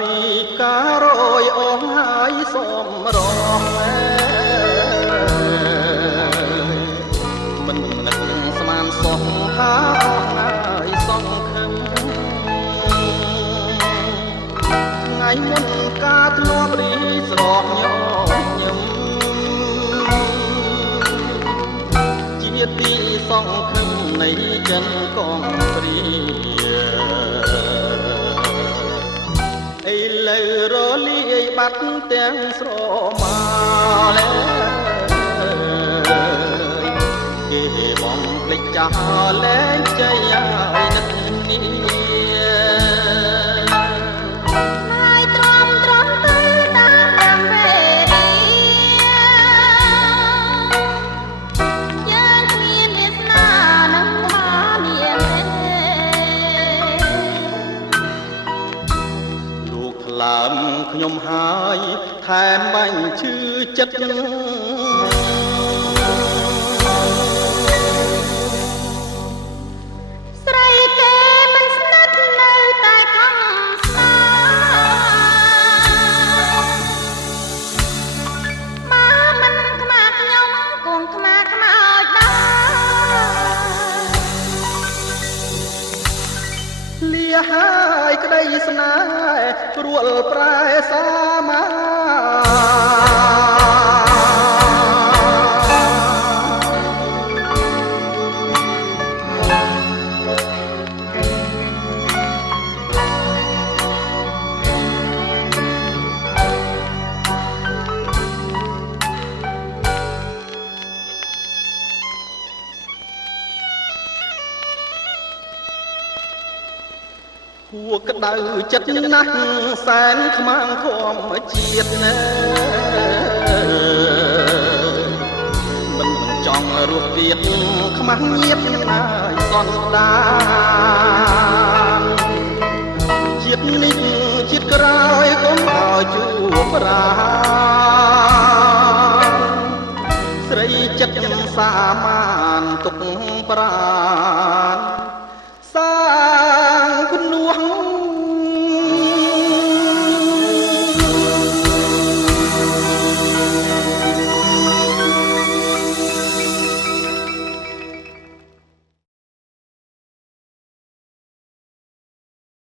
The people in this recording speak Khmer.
រីការយអងហើយសូមរងមិននឹកស្មានសោះថាអងហើយសងខឹមថ្ងៃមុនការធ្លាប់រីស្រោបញញឹមជាទីសងខឹមនៃចិនកងព្រាឥឡូវរលាយបាត់ទាំងស្រមាលែគេបងភ្លេចចាស់លែងใจឲ្យនឹកនេះហើយទ្រាំទ្រាំទៅតាមវេលាយើងគ្មានវាសនានឹងបានមានលោកថ្លើមខ្ញុំហើយថែមបាញ់ឈឺចិត្តស្រីគេមិនស្និទ្ធនៅតែខំស្នាបើមិនខ្មាស់ខ្ញុំគង់ខ្មាស់ខ្មោចដែរលាហើយក្តីស្នេហ៍ព្រួលប្រែសាមាហួក្តៅចិត្តណាស់សែនខ្មាំងធម្មជាតិណែមិនចង់រស់ទៀតខ្មាស់ញៀតហើយសន្តា